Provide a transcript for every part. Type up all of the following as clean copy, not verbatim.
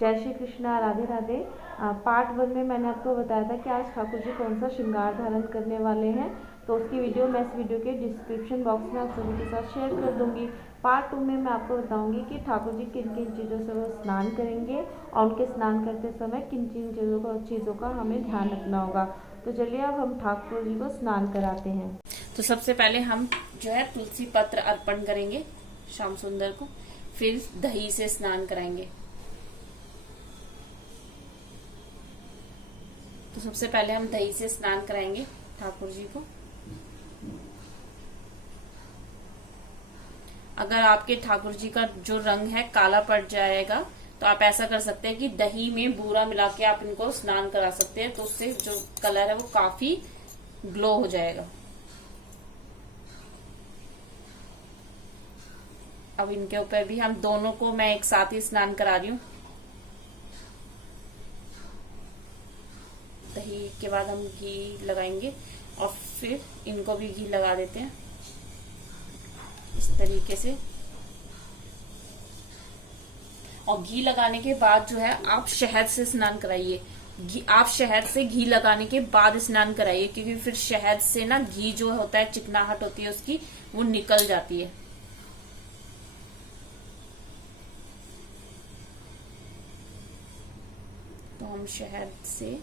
जय श्री कृष्णा, राधे राधे। पार्ट 1 में मैंने आपको बताया था कि आज ठाकुर जी कौन सा श्रृंगार धारण करने वाले हैं, तो उसकी वीडियो मैं इस वीडियो के डिस्क्रिप्शन बॉक्स में आप सभी के साथ शेयर कर दूंगी। पार्ट 2 में मैं आपको बताऊंगी कि ठाकुर जी किन किन चीज़ों से वो स्नान करेंगे और उनके स्नान करते समय किन किन चीज़ों का हमें ध्यान रखना होगा। तो चलिए अब हम ठाकुर जी को स्नान कराते हैं। तो सबसे पहले हम जो है तुलसी पत्र अर्पण करेंगे श्याम सुंदर को, फिर दही से स्नान कराएंगे। तो सबसे पहले हम दही से स्नान कराएंगे ठाकुर जी को। अगर आपके ठाकुर जी का जो रंग है काला पड़ जाएगा तो आप ऐसा कर सकते हैं कि दही में बूरा मिला के आप इनको स्नान करा सकते हैं, तो उससे जो कलर है वो काफी ग्लो हो जाएगा। अब इनके ऊपर भी हम दोनों को मैं एक साथ ही स्नान करा रही हूँ। दही के बाद हम घी लगाएंगे और फिर इनको भी घी लगा देते हैं इस तरीके से। और घी लगाने के बाद जो है आप शहद से स्नान कराइए। आप शहद से घी लगाने के बाद स्नान कराइए, क्योंकि फिर शहद से ना घी जो होता है, चिकनाहट होती है उसकी, वो निकल जाती है। तो हम शहद से,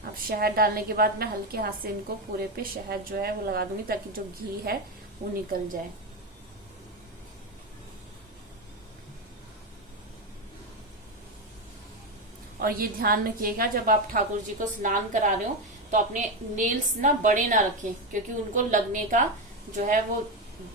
अब शहद डालने के बाद मैं हल्के हाथ से इनको पूरे पे शहद जो है वो लगा दूंगी, ताकि जो घी है वो निकल जाए। और ये ध्यान रखिएगा, जब आप ठाकुर जी को स्नान करा रहे हो तो अपने नेल्स ना बड़े ना रखें, क्योंकि उनको लगने का जो है वो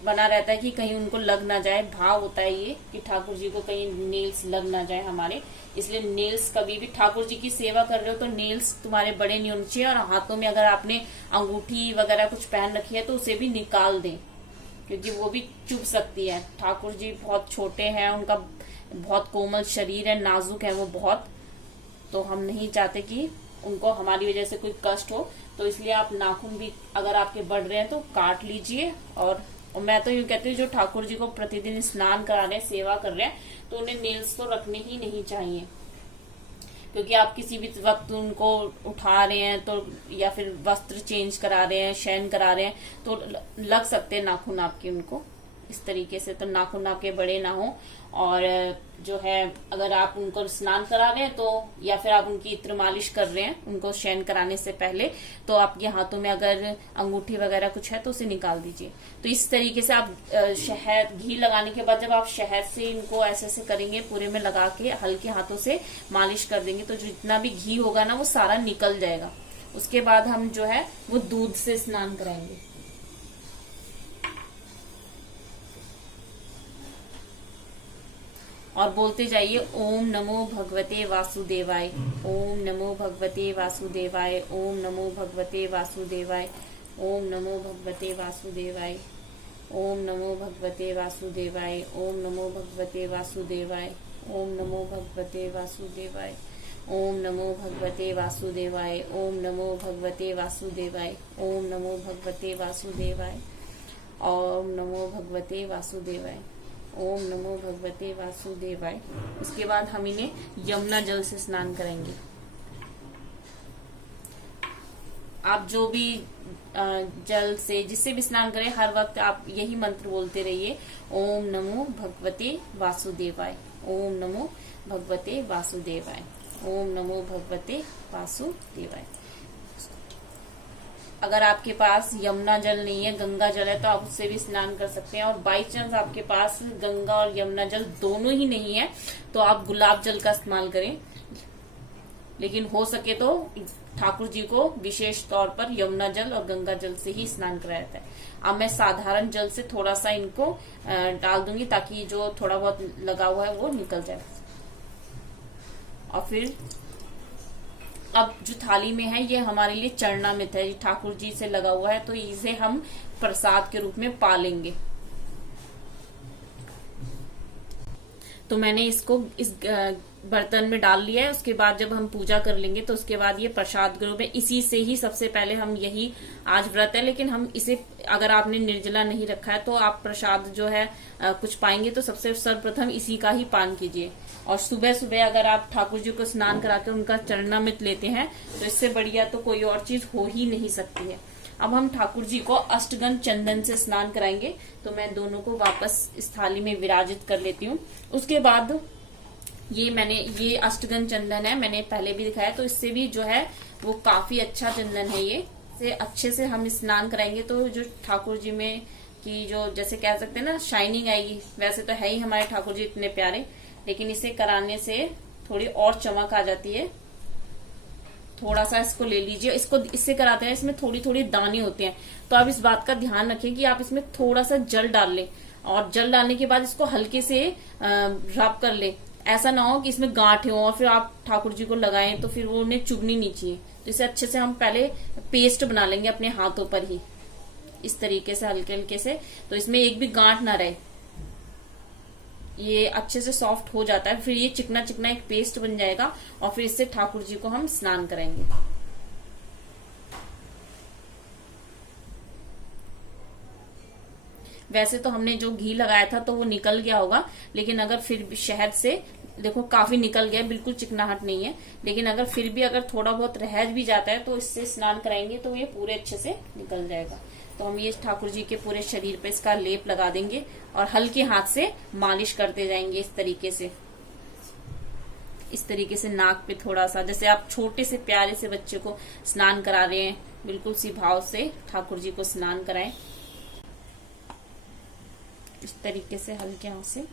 बना रहता है कि कहीं उनको लग ना जाए। भाव होता है ये कि ठाकुर जी को कहीं नेल्स लग ना जाए हमारे, इसलिए नेल्स कभी भी, ठाकुर जी की सेवा कर रहे हो तो नेल्स तुम्हारे बड़े नहीं होने चाहिए। और हाथों में अगर आपने अंगूठी वगैरह कुछ पहन रखी है तो उसे भी निकाल दें, क्योंकि वो भी चुभ सकती है। ठाकुर जी बहुत छोटे हैं, उनका बहुत कोमल शरीर है, नाजुक है वो बहुत, तो हम नहीं चाहते कि उनको हमारी वजह से कोई कष्ट हो। तो इसलिए आप नाखून भी अगर आपके बढ़ रहे हैं तो काट लीजिए। और मैं तो यूं कहती हूँ, जो ठाकुर जी को प्रतिदिन स्नान करा रहे हैं, सेवा कर रहे हैं, तो उन्हें नेल्स तो रखने ही नहीं चाहिए, क्योंकि आप किसी भी वक्त उनको उठा रहे हैं तो, या फिर वस्त्र चेंज करा रहे हैं, शयन करा रहे हैं, तो लग सकते हैं नाखून आपके उनको इस तरीके से। तो नाखून आपके बड़े ना हो। और जो है अगर आप उनको स्नान करा रहे हैं तो, या फिर आप उनकी इत्र मालिश कर रहे हैं उनको शयन कराने से पहले, तो आपके हाथों में अगर अंगूठी वगैरह कुछ है तो उसे निकाल दीजिए। तो इस तरीके से आप शहद, घी लगाने के बाद जब आप शहद से इनको ऐसे ऐसे करेंगे, पूरे में लगा के हल्के हाथों से मालिश कर देंगे, तो जितना भी घी होगा ना वो सारा निकल जाएगा। उसके बाद हम जो है वो दूध से स्नान कराएंगे। और बोलते जाइए, ओम नमो भगवते वासुदेवाय, ओम नमो भगवते वासुदेवाय, ओम नमो भगवते वासुदेवाय, ओम नमो भगवते वासुदेवाय, ओम नमो भगवते वासुदेवाय, ओम नमो भगवते वासुदेवाय, ओम नमो भगवते वासुदेवाय, ओम नमो भगवते वासुदेवाय, ओम नमो भगवते वासुदेवाय, ओम नमो भगवते वासुदेवाय, ओम नमो भगवते वासुदेवाय, ओम नमो भगवते वासुदेवाय। उसके बाद हम इन्हें यमुना जल से स्नान करेंगे। आप जो भी जल से जिससे भी स्नान करें, हर वक्त आप यही मंत्र बोलते रहिए, ओम नमो भगवते वासुदेवाय, ओम नमो भगवते वासुदेवाय, ओम नमो भगवते वासुदेवाय। अगर आपके पास यमुना जल नहीं है, गंगा जल है, तो आप उससे भी स्नान कर सकते हैं। और बाई चांस आपके पास गंगा और यमुना जल दोनों ही नहीं है तो आप गुलाब जल का इस्तेमाल करें, लेकिन हो सके तो ठाकुर जी को विशेष तौर पर यमुना जल और गंगा जल से ही स्नान कराया जाता है। अब मैं साधारण जल से थोड़ा सा इनको डाल दूंगी, ताकि जो थोड़ा बहुत लगा हुआ है वो निकल जाए। और फिर अब जो थाली में है ये हमारे लिए चरणामृत है, ये ठाकुर जी से लगा हुआ है, तो इसे हम प्रसाद के रूप में पा लेंगे। तो मैंने इसको इस बर्तन में डाल लिया है। उसके बाद जब हम पूजा कर लेंगे तो उसके बाद ये प्रसाद के रूप में इसी से ही सबसे पहले हम यही, आज व्रत है लेकिन हम इसे, अगर आपने निर्जला नहीं रखा है तो आप प्रसाद जो है कुछ पाएंगे तो सबसे सर्वप्रथम इसी का ही पान कीजिए। और सुबह सुबह अगर आप ठाकुर जी को स्नान कराकर उनका चरणामृत लेते हैं तो इससे बढ़िया तो कोई और चीज हो ही नहीं सकती है। अब हम ठाकुर जी को अष्टगंध चंदन से स्नान कराएंगे, तो मैं दोनों को वापस इस थाली में विराजित कर लेती हूँ। उसके बाद ये अष्टगंध चंदन है, मैंने पहले भी दिखाया, तो इससे भी जो है वो काफी अच्छा चंदन है। ये से अच्छे से हम स्नान कराएंगे तो जो ठाकुर जी में की जो जैसे कह सकते हैं ना शाइनिंग आएगी। वैसे तो है ही हमारे ठाकुर जी इतने प्यारे, लेकिन इसे कराने से थोड़ी और चमक आ जाती है। थोड़ा सा इसको ले लीजिए, इसको इससे कराते हैं, इसमें थोड़ी थोड़ी दाने होते हैं, तो आप इस बात का ध्यान रखें कि आप इसमें थोड़ा सा जल डाल लें, और जल डालने के बाद इसको हल्के से रब कर ले। ऐसा ना हो कि इसमें गांठ हो और फिर आप ठाकुर जी को लगाएं तो फिर वो उन्हें चुभनी नहीं चाहिए। तो इसे अच्छे से हम पहले पेस्ट बना लेंगे अपने हाथों पर ही, इस तरीके से हल्के हल्के से, तो इसमें एक भी गांठ ना रहे। ये अच्छे से सॉफ्ट हो जाता है, फिर ये चिकना चिकना एक पेस्ट बन जाएगा और फिर इससे ठाकुर जी को हम स्नान कराएंगे। वैसे तो हमने जो घी लगाया था तो वो निकल गया होगा, लेकिन अगर फिर भी शहद से देखो काफी निकल गया, बिल्कुल चिकनाहट नहीं है, लेकिन अगर फिर भी अगर थोड़ा बहुत रह भी जाता है तो इससे स्नान कराएंगे तो ये पूरे अच्छे से निकल जाएगा। तो हम ये ठाकुर जी के पूरे शरीर पे इसका लेप लगा देंगे और हल्के हाथ से मालिश करते जाएंगे इस तरीके से नाक पे थोड़ा सा, जैसे आप छोटे से प्यारे से बच्चे को स्नान करा रहे हैं, बिल्कुल सी भाव से ठाकुर जी को स्नान कराएं। इस तरीके से हल्के हाथ से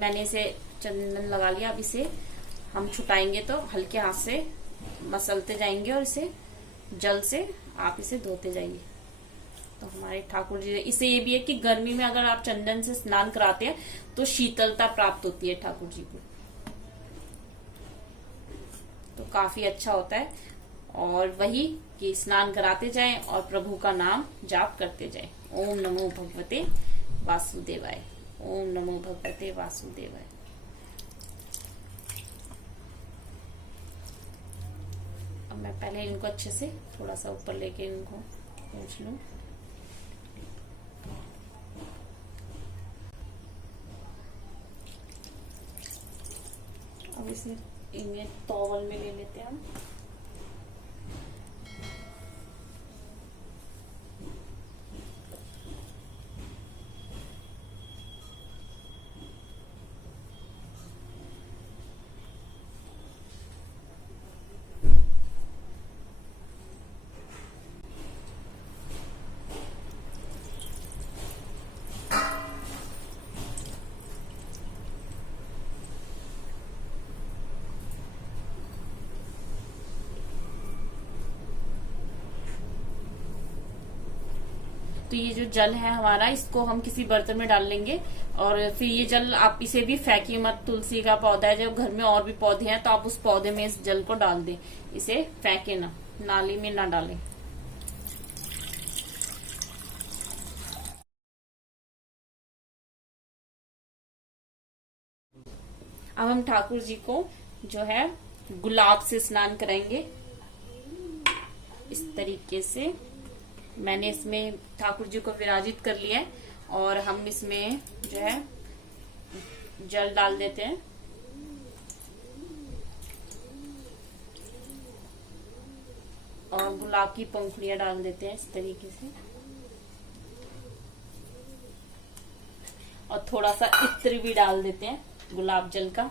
मैंने इसे चंदन लगा लिया। अब इसे हम छुटाएंगे तो हल्के हाथ से मसलते जाएंगे और इसे जल से आप इसे धोते जाइए। तो हमारे ठाकुर जी, इसे ये भी है कि गर्मी में अगर आप चंदन से स्नान कराते हैं तो शीतलता प्राप्त होती है ठाकुर जी को, तो काफी अच्छा होता है। और वही कि स्नान कराते जाएं और प्रभु का नाम जाप करते जाएं। ओम नमो भगवते वासुदेवाय, ओम नमो भगवते वासुदेवाय। अब मैं पहले इनको अच्छे से थोड़ा सा ऊपर लेके इनको पोंछ लूं। अब इसे इन्हें टॉवल में ले लेते हैं हम। तो ये जो जल है हमारा, इसको हम किसी बर्तन में डाल लेंगे और फिर ये जल आप इसे भी फेंकिए मत। तुलसी का पौधा है, जब घर में और भी पौधे हैं तो आप उस पौधे में इस जल को डाल दें, इसे फेंके ना, नाली में ना डालें। अब हम ठाकुर जी को जो है गुलाब से स्नान कराएंगे। इस तरीके से मैंने इसमें ठाकुर जी को विराजित कर लिया है और हम इसमें जो है जल डाल देते हैं। और गुलाब की पंखुड़ियां डाल देते हैं इस तरीके से, और थोड़ा सा इत्र भी डाल देते हैं गुलाब जल का।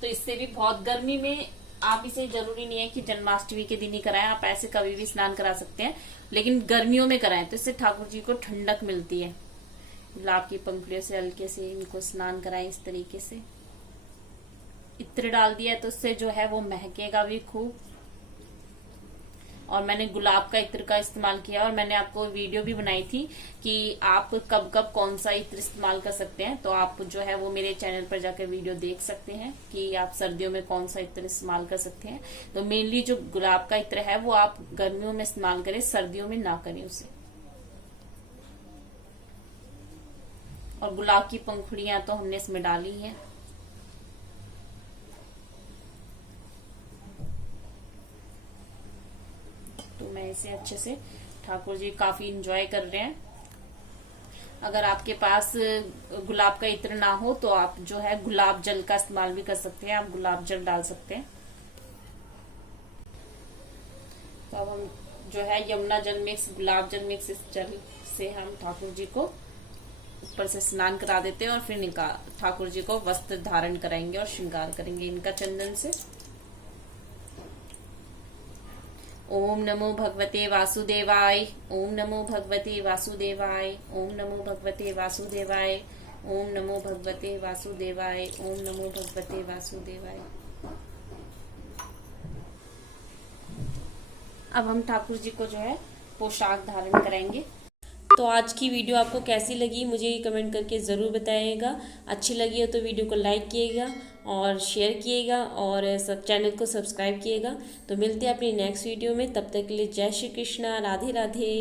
तो इससे भी बहुत, गर्मी में आप इसे जरूरी नहीं है कि जन्माष्टमी के दिन ही कराएं, आप ऐसे कभी भी स्नान करा सकते हैं, लेकिन गर्मियों में कराएं तो इससे ठाकुर जी को ठंडक मिलती है। गुलाब की पंखुड़ियों से हल्के से इनको स्नान कराएं इस तरीके से। इत्र डाल दिया है तो उससे जो है वो महकेगा भी खूब। और मैंने गुलाब का इत्र का इस्तेमाल किया और मैंने आपको वीडियो भी बनाई थी कि आप कब कब कौन सा इत्र इस्तेमाल कर सकते हैं, तो आप जो है वो मेरे चैनल पर जाकर वीडियो देख सकते हैं कि आप सर्दियों में कौन सा इत्र इस्तेमाल कर सकते हैं। तो मेनली जो गुलाब का इत्र है वो आप गर्मियों में इस्तेमाल करें, सर्दियों में ना करें उसे। और गुलाब की पंखुड़ियां तो हमने इसमें डाली हैं। तो मैं इसे अच्छे से, ठाकुर जी काफी इंजॉय कर रहे हैं। अगर आपके पास गुलाब का इत्र ना हो तो आप जो है गुलाब जल का इस्तेमाल भी कर सकते हैं, आप गुलाब जल डाल सकते हैं। तो अब हम जो है यमुना जल मिक्स, गुलाब जल मिक्स, इस जल से हम ठाकुर जी को ऊपर से स्नान करा देते हैं और फिर ठाकुर जी को वस्त्र धारण कराएंगे और श्रृंगार करेंगे इनका चंदन से। ओम नमो भगवते वासुदेवाय, ओम नमो भगवते वासुदेवाय, ओम नमो भगवते वासुदेवाय, ओम नमो भगवते वासुदेवाय, ओम नमो भगवते वासुदेवाय। अब हम ठाकुर जी को जो है पोशाक धारण कराएंगे। तो आज की वीडियो आपको कैसी लगी मुझे कमेंट करके ज़रूर बताइएगा। अच्छी लगी हो तो वीडियो को लाइक कीजिएगा और शेयर कीजिएगा और सब चैनल को सब्सक्राइब कीजिएगा। तो मिलते हैं अपनी नेक्स्ट वीडियो में, तब तक के लिए जय श्री कृष्णा, राधे राधे।